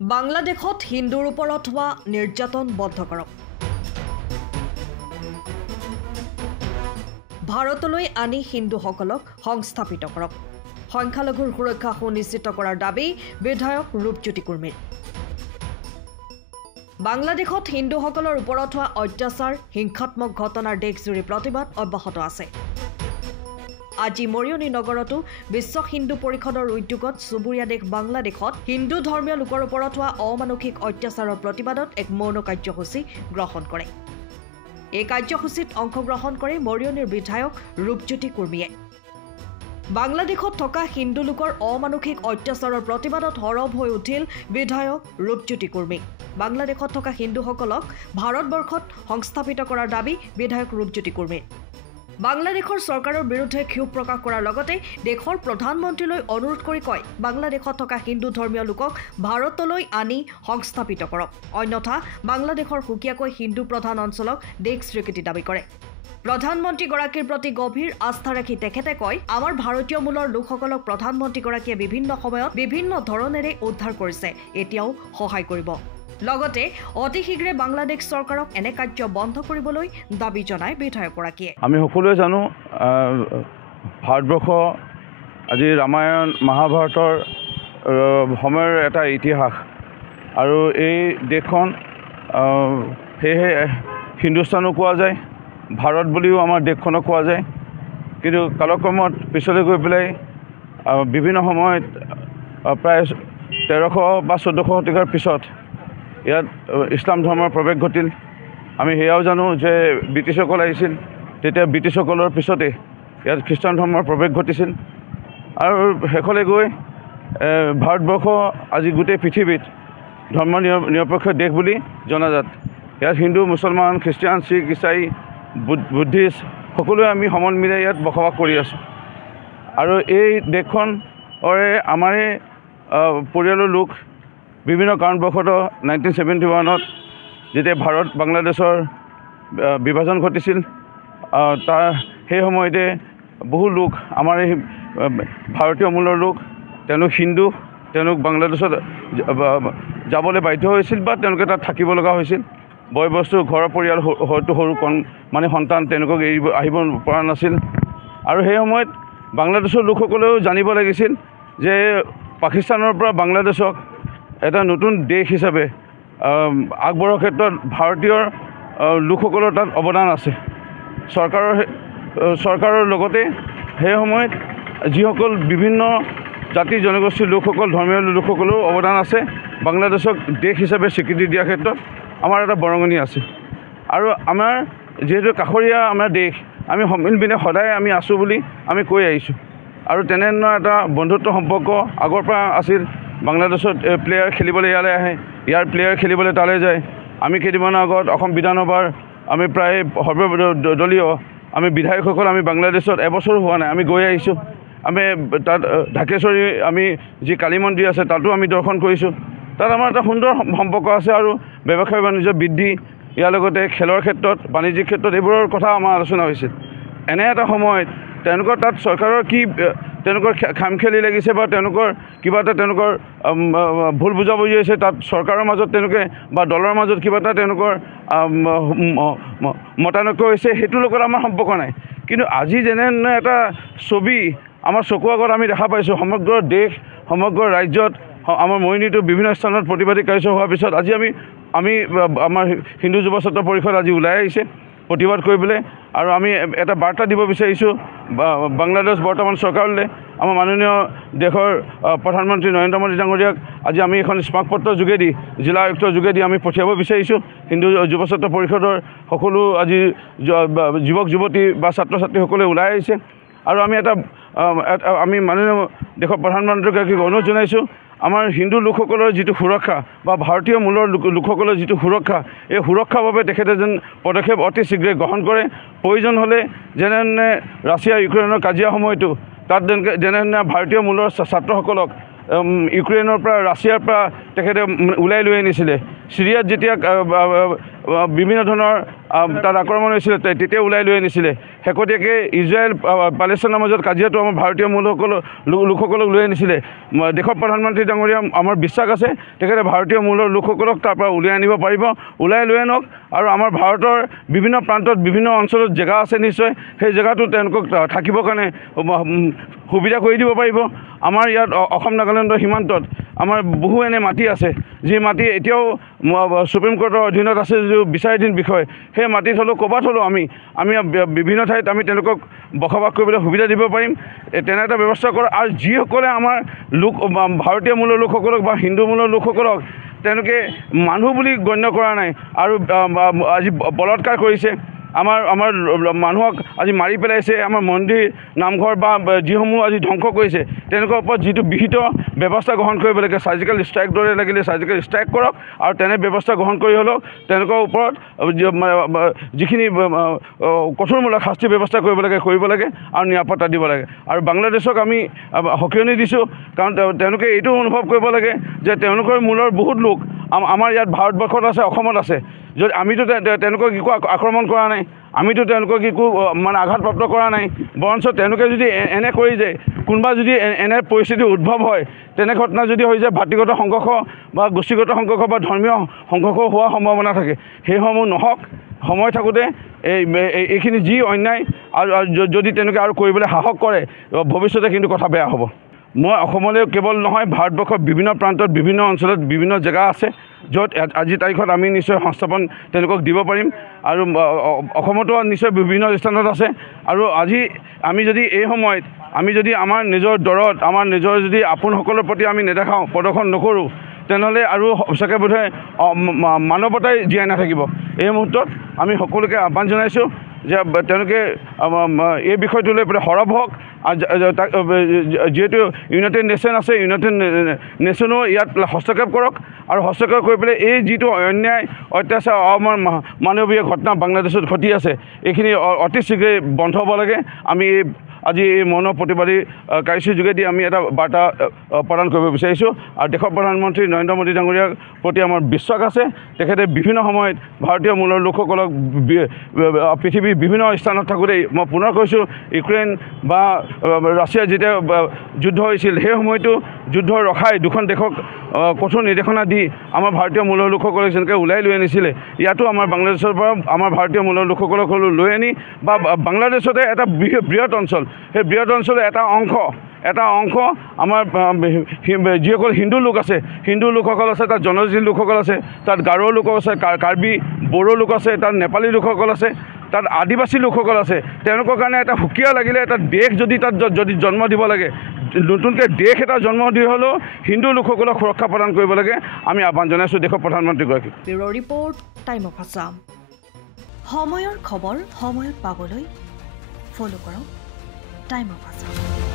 বাংলাদেশত হিন্দুৰ ওপৰত হোৱা নিৰ্যাতন বন্ধ কৰক। ভাৰতলৈ আনি হিন্দুসকলক সংস্থাপিত কৰক। সংখ্যালঘুৰ সুৰক্ষা সুনিশ্চিত কৰাৰ দাবী বিধায়ক ৰূপজ্যোতি কুৰ্মীৰ। বাংলাদেশত হিন্দুসকলৰ ওপৰত হোৱা অত্যাচাৰ হিংসাত্মক ঘটনাৰ দেশজুৰি প্ৰতিবাদ অব্যাহত আছে। আজি মৰিয়নি নগৰতো বিশ্ব হিন্দু পৰিষদৰ উদ্যোগত চুবুৰীয়া দেশ বাংলাদেশত হিন্দু ধৰ্মীয় লোকৰ ওপৰত হোৱা অমানসিক অত্যাচাৰৰ প্ৰতিবাদত এক মৌন কাৰ্যসূচী গ্ৰহণ কৰে। এই কাৰ্যসূচীত অংশগ্ৰহণ কৰে মৰিয়নিৰ বিধায়ক ৰূপজ্যোতি কুৰ্মীয়ে। বাংলাদেশত থকা হিন্দু লোকৰ অমানসিক অত্যাচাৰৰ প্ৰতিবাদত সৰব হৈ উঠিল বিধায়ক ৰূপজ্যোতি কুৰ্মী। বাংলাদেশত থকা হিন্দুসকলক ভাৰতবৰ্ষত সংস্থাপিত কৰাৰ দাবী বিধায়ক ৰূপজ্যোতি কুৰ্মীৰ। বাংলাদেশৰ চৰকাৰৰ বিৰুদ্ধে ক্ষোভ প্ৰকাশ কৰাৰ লগতে দেশৰ প্ৰধানমন্ত্ৰীলৈ অনুৰোধ কৰি কয়, বাংলাদেশত থকা হিন্দু ধৰ্মীয় লোকক ভাৰতলৈ আনি সংস্থাপিত কৰক, অন্যথা বাংলাদেশৰ সুকীয়াকৈ হিন্দু প্ৰধান অঞ্চলক দেশ স্বীকৃতি দাবী কৰে। প্ৰধানমন্ত্ৰীগৰাকীৰ প্ৰতি গভীৰ আস্থা ৰাখি তেখেতে কয়, আমাৰ ভাৰতীয় মূলৰ লোকসকলক প্ৰধানমন্ত্ৰীগৰাকীয়ে বিভিন্ন সময়ত বিভিন্ন ধৰণেৰে উদ্ধাৰ কৰিছে, এতিয়াও সহায় কৰিব। লগতে অতি শীঘ্ৰে বাংলাদেশ চৰকাৰক এনে কাৰ্য বন্ধ কৰিবলৈ দাবী জনায় বিধায়কগৰাকীয়ে। আমি সকলোৱে জানো ভাৰতবৰ্ষ আজি ৰামায়ণ মহাভাৰতৰ সময়ৰ এটা ইতিহাস আৰু এই দেশখন সেয়েহে হিন্দুস্তানো কোৱা যায়, ভাৰত বুলিও আমাৰ দেশখনক কোৱা যায়। কিন্তু কালক্ৰমত পিছলৈ গৈ পেলাই বিভিন্ন সময়ত প্ৰায় 1300 বা 1400 শতিকাৰ পিছত ইয়াত ইছলাম ধৰ্মৰ প্ৰৱেশ ঘটিল। আমি সেয়াও জানো যে ব্ৰিটিছসকল আহিছিল, তেতিয়া ব্ৰিটিছসকলৰ পিছতে ইয়াত খ্ৰীষ্টান ধৰ্মৰ প্ৰৱেশ ঘটিছিল আৰু শেষলৈ গৈ ভাৰতবৰ্ষ আজি গোটেই পৃথিৱীত ধৰ্ম নিৰপেক্ষ দেশ বুলি জনাজাত। ইয়াত হিন্দু মুছলমান খ্ৰীষ্টিয়ান শিখ ইছাই বুদ্ধিষ্ট সকলোৱে আমি সমল মিলাই ইয়াত বসবাস কৰি আছোঁ। আৰু এই দেশখনৰে আমাৰে পৰিয়ালৰ লোক বিভিন্ন কাৰণবশতঃ 1971ত যেতিয়া ভাৰত বাংলাদেশৰ বিভাজন ঘটিছিল, সেই সময়তে বহু লোক আমাৰ এই ভাৰতীয় মূলৰ লোক, তেওঁলোক হিন্দু, তেওঁলোক বাংলাদেশত যাবলৈ বাধ্য হৈছিল বা তেওঁলোকে তাত থাকিব লগা হৈছিল। বয় বস্তু ঘৰৰ পৰিয়াল হয়তো সৰু সন্তান তেওঁলোকক আহিব পৰা নাছিল। আৰু সেই সময়ত বাংলাদেশৰ লোকসকলেও জানিব লাগিছিল যে পাকিস্তানৰ পৰা বাংলাদেশক এটা নতুন দেশ হিচাপে আগবঢ়োৱাৰ ক্ষেত্ৰত ভাৰতীয় লোকসকলৰ তাত অৱদান আছে। চৰকাৰৰ লগতে সেই সময়ত যিসকল বিভিন্ন জাতি জনগোষ্ঠীৰ লোকসকল, ধৰ্মীয় লোকসকলেও অৱদান আছে। বাংলাদেশক দেশ হিচাপে স্বীকৃতি দিয়াৰ ক্ষেত্ৰত আমাৰ এটা বৰঙণি আছে। আৰু আমাৰ যিহেতু কাষৰীয়া আমাৰ দেশ, আমি সমিল পিনে সদায় আমি আছোঁ বুলি আমি কৈ আহিছোঁ। আৰু তেনেধৰণৰ এটা বন্ধুত্ব সম্পৰ্ক আগৰ পৰা আছিল। বাংলাদেশত প্লেয়াৰ খেলিবলৈ ইয়ালৈ আহে, ইয়াৰ প্লেয়াৰ খেলিবলৈ তালৈ যায়। আমি কেইদিনমানৰ আগত অসম বিধানসভাৰ আমি প্ৰায় সৰ্বদলীয় আমি বিধায়কসকল আমি বাংলাদেশত এবছৰো হোৱা নাই, আমি গৈ আহিছোঁ। আমি তাত ঢাকেশ্বৰী আমি যি কালী মন্দিৰ আছে তাতো আমি দৰ্শন কৰিছোঁ। তাত আমাৰ এটা সুন্দৰ সম্পৰ্ক আছে আৰু ব্যৱসায় বাণিজ্য বৃদ্ধি, ইয়াৰ লগতে খেলৰ ক্ষেত্ৰত, বাণিজ্যিক ক্ষেত্ৰত এইবোৰৰ কথা আমাৰ আলোচনা হৈছিল। এনে এটা সময়ত তেওঁলোকৰ তাত চৰকাৰৰ কি তেওঁলোকৰ খামখেয়ালি লাগিছে বা তেওঁলোকৰ কিবা এটা তেওঁলোকৰ ভুল বুজাবুজি হৈছে, তাত চৰকাৰৰ মাজত তেওঁলোকে বা দলৰ মাজত কিবা এটা তেওঁলোকৰ মতানৈক্য হৈছে, সেইটোৰ লগত আমাৰ সম্পৰ্ক নাই। কিন্তু আজি যেনে এটা ছবি আমাৰ চকুৰ আগত আমি দেখা পাইছোঁ, সমগ্ৰ দেশ সমগ্ৰ ৰাজ্যত আমাৰ মৰিয়নিতো বিভিন্ন স্থানত প্ৰতিবাদী কাৰ্য হোৱাৰ পিছত আজি আমি আমাৰ হিন্দু যুৱ ছাত্ৰ পৰিষদ আজি ওলাই আহিছে প্ৰতিবাদ কৰিবলৈ। আৰু আমি এটা বাৰ্তা দিব বিচাৰিছোঁ বাংলাদেশ বৰ্তমান চৰকাৰলৈ, আমাৰ মাননীয় দেশৰ প্ৰধানমন্ত্ৰী নৰেন্দ্ৰ মোদী ডাঙৰীয়াক আজি আমি এখন স্মাৰকপত্ৰৰ যোগেদি, জিলা আয়ুক্তৰ যোগেদি আমি পঠিয়াব বিচাৰিছোঁ। হিন্দু যুৱ ছাত্ৰ পৰিষদৰ সকলো আজি যুৱক যুৱতী বা ছাত্ৰ ছাত্ৰীসকলে ওলাই আহিছে। আৰু আমি মাননীয় দেশৰ প্ৰধানমন্ত্ৰীগৰাকীক অনুৰোধ জনাইছোঁ, আমাৰ হিন্দু লোকসকলৰ যিটো সুৰক্ষা বা ভাৰতীয় মূলৰ লোকসকলৰ যিটো সুৰক্ষা, এই সুৰক্ষাৰ বাবে তেখেতে যেন পদক্ষেপ অতি শীঘ্ৰে গ্ৰহণ কৰে। প্ৰয়োজন হ'লে যেনেধৰণে ৰাছিয়া ইউক্ৰেইনৰ কাজিয়া সময়তো তাত যেনেধৰণে ভাৰতীয় মূলৰ ছাত্ৰসকলক ইউক্ৰেইনৰ পৰা ৰাছিয়াৰ পৰা তেখেতে ওলাই লৈ আনিছিলে, চিৰিয়াত যেতিয়া বিভিন্ন ধৰণৰ তাত আক্ৰমণ হৈছিলে তেতিয়া ওলাই লৈ আনিছিলে শেহতীয়াকৈ ইজৰাইল পালেষ্টাইনৰ মাজত কাজিয়াটো আমাৰ ভাৰতীয় লোকসকলক লৈ আনিছিলে দেশৰ প্ৰধানমন্ত্ৰী ডাঙৰীয়া আমাৰ বিশ্বাস আছে তেখেতে ভাৰতীয় মূলৰ লোকসকলক তাৰ পৰা উলিয়াই আনিব পাৰিব ওলাই লৈ আনক আৰু আমাৰ ভাৰতৰ বিভিন্ন প্ৰান্তত বিভিন্ন অঞ্চলত জেগা আছে নিশ্চয় সেই জেগাটো তেওঁলোকক থাকিবৰ কাৰণে সুবিধা কৰি দিব পাৰিব আমাৰ ইয়াত অসম নাগালেণ্ডৰ সীমান্তত আমাৰ বহু এনে মাটি আছে যি মাটি এতিয়াও সুপ্ৰিম কোৰ্টৰ অধীনত আছে যদিও বিচাৰাধীন বিষয় সেই মাটিত হ'লেও ক'ৰবাত হ'লেও আমি বিভিন্ন ঠাইত আমি তেওঁলোকক বসবাস কৰিবলৈ সুবিধা দিব পাৰিম তেনে এটা ব্যৱস্থা কৰা আৰু যিসকলে আমাৰ ভাৰতীয় মূলৰ লোকসকলক বা হিন্দু মূলৰ লোকসকলক তেওঁলোকে মানুহ বুলি গণ্য কৰা নাই আৰু আজি বলৎকাৰ কৰিছে আমাৰ মানুহক আজি মাৰি পেলাইছে আমাৰ মন্দিৰ নামঘৰ বা যিসমূহ আজি ধ্বংস কৰিছে তেওঁলোকৰ ওপৰত যিটো বিহিত ব্যৱস্থা গ্ৰহণ কৰিব লাগে চাৰ্জিকেল ষ্ট্ৰাইক দৰে লাগিলে চাৰ্জিকেল ষ্ট্ৰাইক কৰক আৰু তেনে ব্যৱস্থা গ্ৰহণ কৰি হ'লেও তেওঁলোকৰ ওপৰত যিখিনি কঠোৰমূলক শাস্তি ব্যৱস্থা কৰিব লাগে আৰু নিৰাপত্তা দিব লাগে আৰু বাংলাদেশক আমি সকিয়নি দিছোঁ কাৰণ তেওঁলোকে এইটো অনুভৱ কৰিব লাগে যে তেওঁলোকৰ মূলৰ বহুত লোক আমাৰ ইয়াত ভাৰতবৰ্ষত আছে অসমত আছে যদি আমিতো তেওঁলোকক একো আক্ৰমণ কৰা নাই আমিতো তেওঁলোকক একো মানে আঘাতপ্ৰাপ্ত কৰা নাই বৰঞ্চ তেওঁলোকে যদি এনে কৰি যায় কোনোবা যদি এনে পৰিস্থিতি উদ্ভৱ হয় তেনে ঘটনা যদি হৈ যায় ভাতৃগত সংঘৰ্ষ বা গোষ্ঠীগত সংঘৰ্ষ বা ধৰ্মীয় সংঘৰ্ষ হোৱাৰ সম্ভাৱনা থাকে সেইসমূহ নহওক সময় থাকোঁতে এইখিনি যি অন্যায় আৰু যদি তেওঁলোকে আৰু কৰিবলৈ সাহস কৰে ভৱিষ্যতে কিন্তু কথা বেয়া হ'ব মই অসমলৈ কেৱল নহয় ভাৰতবৰ্ষৰ বিভিন্ন প্ৰান্তত বিভিন্ন অঞ্চলত বিভিন্ন জেগা আছে য'ত আজি তাৰিখত আমি নিশ্চয় সংস্থাপন তেওঁলোকক দিব পাৰিম আৰু অসমতো নিশ্চয় বিভিন্ন স্থানত আছে আৰু আজি আমি যদি এই সময়ত আমি যদি আমাৰ নিজৰ দৰত আমাৰ নিজৰ যদি আপোনসকলৰ প্ৰতি আমি নেদেখাওঁ প্ৰদৰ্শন নকৰোঁ তেনেহ'লে আৰু সঁচাকৈ বোধহয় মানৱতাই জীয়াই নাথাকিব এই মুহূৰ্তত আমি সকলোকে আহ্বান জনাইছোঁ যে তেওঁলোকে এই বিষয়টো লৈ পেলাই সৰব হওক যিহেতু ইউনাইটেড নেশ্যন আছে ইউনাইটেড নেশ্যনেও ইয়াত হস্তক্ষেপ কৰক আৰু হস্তক্ষেপ কৰি পেলাই এই যিটো অন্যায় অত্যাচাৰ মানৱীয় ঘটনা বাংলাদেশত ঘটি আছে এইখিনি অতি শীঘ্ৰে বন্ধ হ'ব লাগে আমি আজি এই মৌন প্ৰতিবাদী কাৰ্যসূচীৰ যোগেদি আমি এটা বাৰ্তা প্ৰদান কৰিব বিচাৰিছোঁ আৰু দেশৰ প্ৰধানমন্ত্ৰী নৰেন্দ্ৰ মোদী ডাঙৰীয়াৰ প্ৰতি আমাৰ বিশ্বাস আছে তেখেতে বিভিন্ন সময়ত ভাৰতীয় মূলৰ লোকসকলক পৃথিৱীৰ বিভিন্ন স্থানত থাকোঁতেই মই পুনৰ কৈছোঁ ইউক্ৰেইন বা ৰাছিয়া যেতিয়া যুদ্ধ হৈছিল সেই সময়তো যুদ্ধ ৰখাই দুখন দেশক কঠোৰ নিৰ্দেশনা দি আমাৰ ভাৰতীয় মূলৰ লোকসকলক যেনেকৈ ওলাই লৈ আনিছিলে ইয়াতো আমাৰ বাংলাদেশৰ পৰা আমাৰ ভাৰতীয় মূলৰ লোকসকলক লৈ আনি বা বাংলাদেশতে এটা বৃহৎ অঞ্চল সেই বৃহৎ অঞ্চলৰ এটা অংশ আমাৰ যিসকল হিন্দু লোক আছে হিন্দু লোকসকল আছে তাত জনজাতি লোকসকল আছে তাত গাৰো লোক আছে কাৰ্বি বড়ো লোক আছে তাত নেপালী লোকসকল আছে তাত আদিবাসী লোকসকল আছে তেওঁলোকৰ কাৰণে এটা সুকীয়া লাগিলে এটা দেশ যদি তাত যদি জন্ম দিব লাগে নতুনকৈ দেশ এটা জন্ম দি হ'লেও হিন্দু লোকসকলক সুৰক্ষা প্ৰদান কৰিব লাগে আমি আহ্বান জনাইছোঁ দেশৰ প্ৰধানমন্ত্ৰীগৰাকীক bureau report time of Assam সময়ৰ খবৰ সময়ত পাবলৈ ফ'ল' কৰক টাইম অফ আছাম